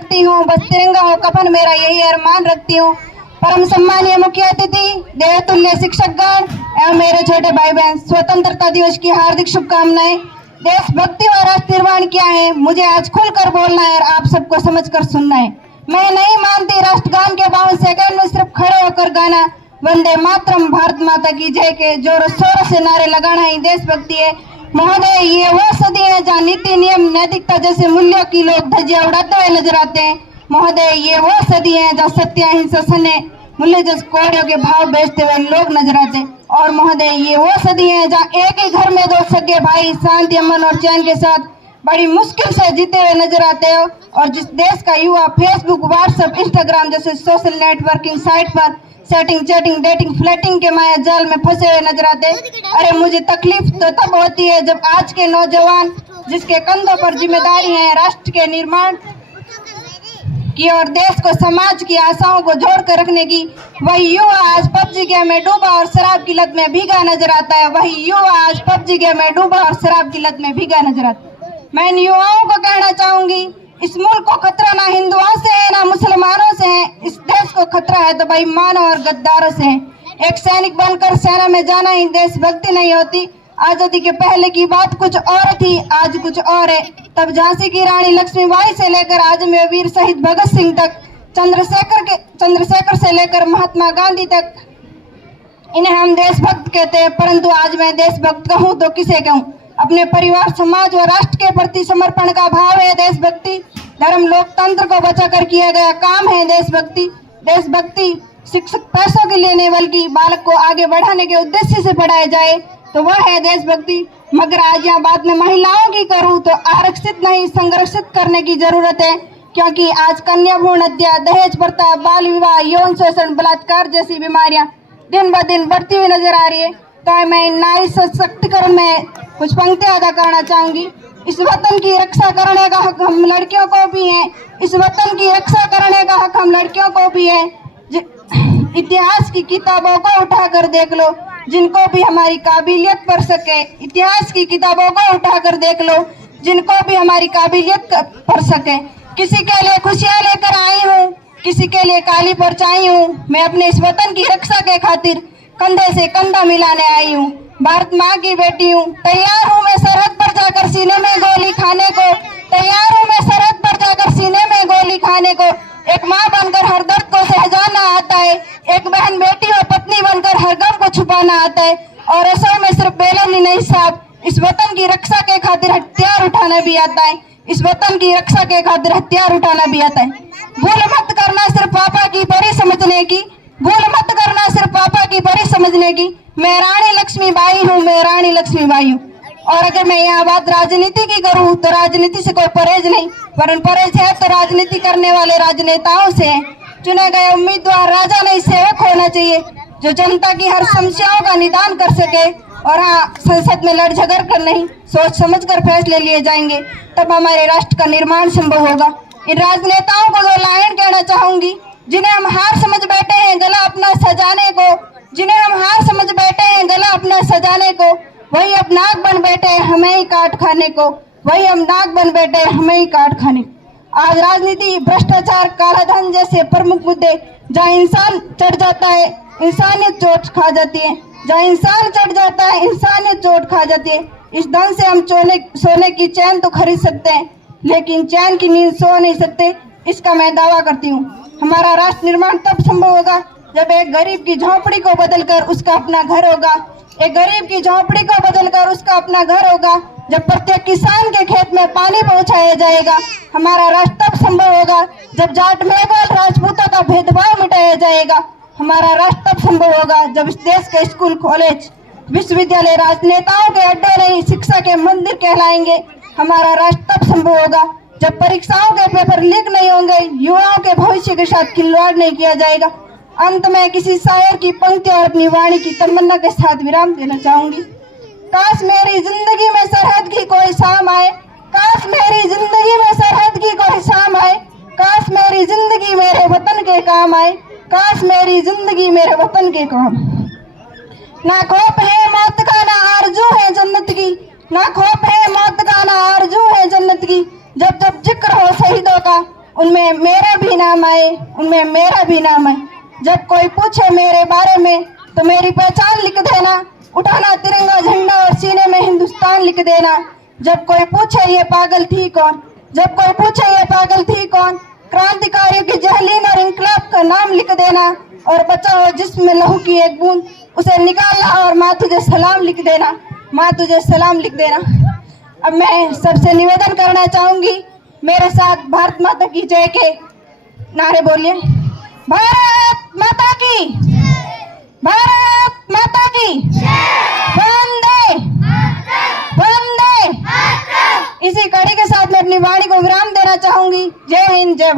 रखती हूँ, बस तिरंगा हो कफन मेरा यही अरमान रखती हूँ। परम सम्मानीय मुख्य अतिथि, देवतुल्य शिक्षकगण एवं मेरे छोटे भाई बहन, स्वतंत्रता दिवस की हार्दिक शुभकामनाएं। देशभक्ति और राष्ट्र निर्माण क्या है, मुझे आज खुलकर बोलना है और आप सबको समझकर सुनना है। मैं नहीं मानती राष्ट्रगान के 52 सेकंड में सिर्फ खड़े होकर गाना वंदे मातरम भारत माता की जय के जोरों शोरों से नारे लगाना ही देशभक्ति है। महोदय, ये वो सदी है जहाँ नीति नियम नैतिकता जैसे मूल्यों की लोग धज्जियां उड़ाते हुए नजर आते हैं। महोदय, ये वो सदी है जहाँ सत्य अहिंसा सने मूल्य जैसे कौड़ियों के भाव बेचते हुए लोग नजर आते हैं। और महोदय, ये वो सदी है जहाँ एक ही घर में दो सगे भाई शांति अमन और चैन के साथ बड़ी मुश्किल से जीते हुए नजर आते हो। और जिस देश का युवा फेसबुक, व्हाट्सएप, इंस्टाग्राम जैसे सोशल नेटवर्किंग साइट पर सेटिंग, चैटिंग, डेटिंग, फ्लर्टिंग के माया जाल में फंसे हुए नजर आते। अरे मुझे तकलीफ तो तब होती है जब आज के नौजवान जिसके कंधों पर जिम्मेदारी है राष्ट्र के निर्माण की और देश को समाज की आशाओं को जोड़ कर रखने की, वही युवा आज पबजी गेम में डूबा और शराब की लत में भीगा नजर आता है। वही युवा आज पबजी गेम में डूबा और शराब की लत में भीगा नजर आता है। मैं इन युवाओं को कहना चाहूंगी, इस मुल्क को खतरा ना हिंदुओं से है ना मुसलमानों से है, इस देश को खतरा है तो बेईमानों और गद्दारों से है। एक सैनिक बनकर सेना में जाना ही देशभक्ति नहीं होती। आजादी के पहले की बात कुछ और थी, आज कुछ और है। तब झांसी की रानी लक्ष्मीबाई से लेकर आज में वीर शहीद भगत सिंह तक, चंद्रशेखर से लेकर महात्मा गांधी तक, इन्हें हम देशभक्त कहते हैं। परंतु आज मैं देशभक्त कहूँ तो किसे कहूँ? अपने परिवार, समाज व राष्ट्र के प्रति समर्पण का भाव है देशभक्ति। धर्म, लोकतंत्र को बचाकर किया गया काम है देशभक्ति। देशभक्ति शिक्षक पैसों के लिए नहीं बल्कि बालक को आगे बढ़ाने के उद्देश्य से पढ़ाया जाए तो वह है देशभक्ति। मगर आज यहाँ बात में महिलाओं की करूँ तो आरक्षित नहीं संरक्षित करने की जरूरत है, क्योंकि आज कन्या भ्रूण हत्या, दहेज प्रथा, बाल विवाह, यौन शोषण, बलात्कार जैसी बीमारियां दिन ब दिन बढ़ती हुई नजर आ रही है। तो मैं नारी सशक्तिकरण में कुछ पंक्तियां अदा करना चाहूंगी। इस वतन की रक्षा करने का हक हम लड़कियों को भी है, इस वतन की रक्षा करने का हक हम लड़कियों को भी है। इतिहास की किताबों को उठाकर देख लो, जिनको भी हमारी काबिलियत पढ़ सके। इतिहास की किताबों को उठाकर देख लो, जिनको भी हमारी काबिलियत पढ़ सके। किसी के लिए खुशियां लेकर आई हूँ, किसी के लिए काली परछाई हूँ। मैं अपने इस वतन की रक्षा के खातिर कंधे से कंधा मिलाने आई हूँ। भारत माँ की बेटी हूँ, तैयार हूँ मैं सरहद पर जाकर सीने में गोली खाने को। तैयार हूँ मैं सरहद पर जाकर सीने में गोली खाने को। एक माँ बनकर हर दर्द को सहजाना आता है, एक बहन, बेटी और पत्नी बनकर हर गम को छुपाना आता है। और रसोई में सिर्फ बेलन ही नहीं साहब, इस वतन की रक्षा के खातिर हथियार उठाना भी आता है। इस वतन की रक्षा के खातिर हथियार उठाना भी आता है। भूल मत करना सिर्फ पापा की परी समझने की, भूल मत करना सिर्फ पापा की परी समझने की। मैं रानी लक्ष्मीबाई हूँ, मैं रानी लक्ष्मीबाई हूँ। और अगर मैं यहाँ बात राजनीति की करूँ तो राजनीति से कोई परहेज नहीं, पर परहेज है तो राजनीति करने वाले राजनेताओं से है। चुने गए उम्मीदवार राजा नहीं सेवक होना चाहिए, जो जनता की हर समस्याओं का निदान कर सके। और हाँ, संसद में लड़ झगड़ कर नहीं, सोच समझ कर फैसले लिए जाएंगे, तब हमारे राष्ट्र का निर्माण संभव होगा। इन राजनेताओं को दो लाइन कहना चाहूंगी, जिन्हें हम हार समझ बैठे हैं गला अपना सजाने को, जिन्हें हम हार समझ बैठे हैं गला अपना सजाने को, वही अब नाक बन बैठे हमें ही काट खाने को, वही हम नाक बन बैठे हमें ही काट खाने। आज राजनीति, भ्रष्टाचार, काला धन जैसे प्रमुख मुद्दे जहाँ इंसान चढ़ जाता है इंसानियत चोट खा जाती है, जहाँ इंसान चढ़ जाता है इंसानियत चोट खा जाती है। इस धन से हम सोने की चैन तो खरीद सकते हैं, लेकिन चैन की नींद सो नहीं सकते, इसका मैं दावा करती हूँ। हमारा राष्ट्र निर्माण तब संभव होगा जब एक गरीब की झोंपड़ी को बदलकर उसका अपना घर होगा, एक गरीब की झोंपड़ी को बदलकर उसका अपना घर होगा, जब प्रत्येक किसान के खेत में पानी पहुंचाया जाएगा। हमारा राष्ट्र तब संभव होगा जब जाट, मेघाल, राजपूतों का भेदभाव मिटाया जाएगा। हमारा राष्ट्र तब संभव होगा जब इस देश के स्कूल, कॉलेज, विश्वविद्यालय राजनेताओं के अड्डे नहीं शिक्षा के मंदिर कहलाएंगे। हमारा राष्ट्र तब संभव होगा जब परीक्षाओं के पेपर लीक नहीं होंगे, युवाओं के भविष्य के साथ खिलवाड़ नहीं किया जाएगा। अंत में किसी शायर की पंक्ति और अपनी वाणी की तमन्ना के साथ विराम देना चाहूंगी। काश मेरी जिंदगी में सरहद की कोई शाम आए, काश मेरी जिंदगी में सरहद की कोई शाम आए, काश मेरी जिंदगी मेरे वतन के काम आए, काश मेरी जिंदगी मेरे वतन के काम। ना खौफ है मौत का, ना आरजू है जन्नत की, ना खौफ है मौत का, ना आरजू है जन्नत की। जब जब जिक्र हो शहीदों का, उनमें मेरा भी नाम आए, उनमें मेरा भी नाम है। जब कोई पूछे मेरे बारे में तो मेरी पहचान लिख देना, उठाना तिरंगा झंडा और सीने में हिंदुस्तान लिख देना। जब कोई पूछे ये पागल थी कौन, जब कोई पूछे ये पागल थी कौन, क्रांतिकारियों की जहलीन और इंकलाब का नाम लिख देना। और बचाओ जिसमें लहू की एक बूंद, उसे निकालना और माँ तुझे सलाम लिख देना, माँ तुझे सलाम लिख देना। अब मैं सबसे निवेदन करना चाहूंगी, मेरे साथ भारत माता की जय के नारे बोलिए। भारत माता की, भारत माता की, वंदे वंदे। इसी कड़ी के साथ मैं अपनी वाणी को विराम देना चाहूंगी। जय हिंद, जय भारत।